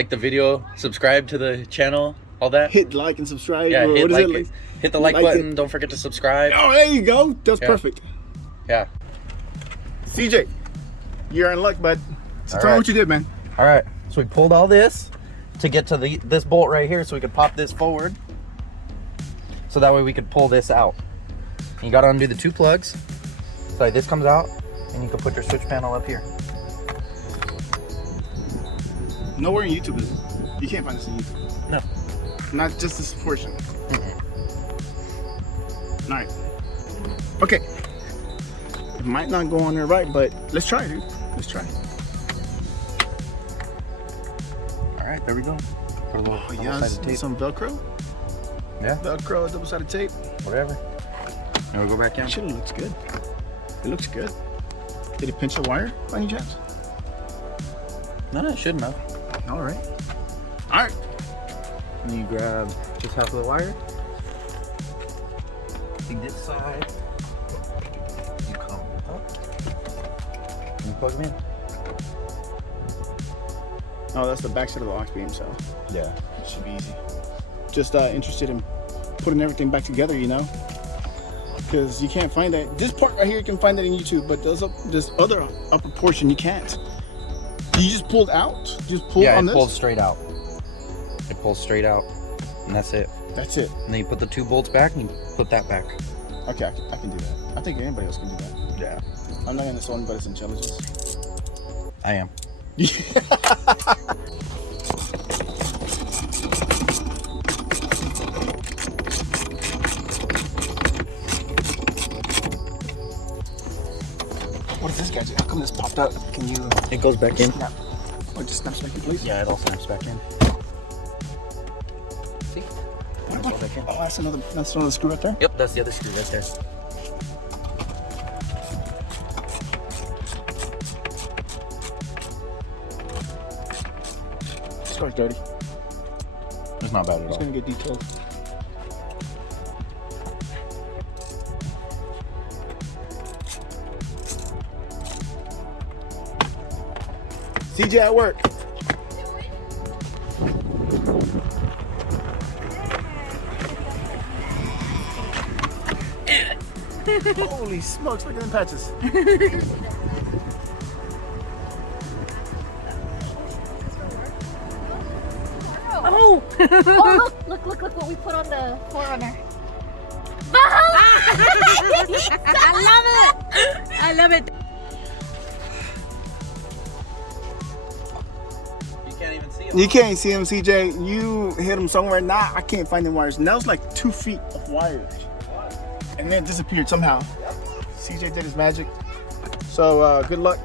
like the video, subscribe to the channel, all that. Hit like and subscribe. Yeah, hit the like button. Don't forget to subscribe. Oh, there you go. That's perfect. Yeah. CJ, you're in luck, bud. So tell me what you did, man. All right. So we pulled all this to get to this bolt right here, so we could pop this forward. So that way we could pull this out. And you got to undo the 2 plugs. So this comes out, and you can put your switch panel up here. Nowhere in YouTube is it? You can't find this in YouTube. No. Not just this portion. All right. Okay. It might not go on there right, but let's try, dude. Let's try. All right, there we go. Put a little double-sided tape. Some Velcro. Yeah. Velcro, double-sided tape. Whatever. And we'll go back in. Actually, it looks good. It looks good. Did it pinch the wire by any chance? No, it shouldn't have. All right. All right. And you grab just half of the wire. Take this side. You come up. And you plug them in. Oh, that's the back side of the Auxbeam, so Yeah. it should be easy. Just interested in putting everything back together, you know? Because you can't find that. This part right here, you can find that in YouTube, but this other upper portion, you can't. You just pulled out? Just pulled on this? Yeah, it pulls straight out. It pulls straight out, and that's it. That's it. And then you put the 2 bolts back, and you put that back. Okay, I can do that. I think anybody else can do that. Yeah. I'm not gonna show anybody's intelligence. I am. What is this gadget? How come this popped up? Can you... It goes back in. Snap. Oh, it just snaps back in, please? Yeah, it all snaps back in. See? What? Back in. Oh, that's another screw right there? Yep, that's the other screw right there. This car's dirty. It's not bad at all. It's gonna get detailed. CJ at work. Holy smokes, look at them patches. Oh! Oh, look what we put on the 4Runner. I love it. You can't even see them. You can't see them, CJ. You hit them somewhere. Nah, I can't find the wires. And that was like 2 feet of wires. And then it disappeared somehow. CJ did his magic. So good luck.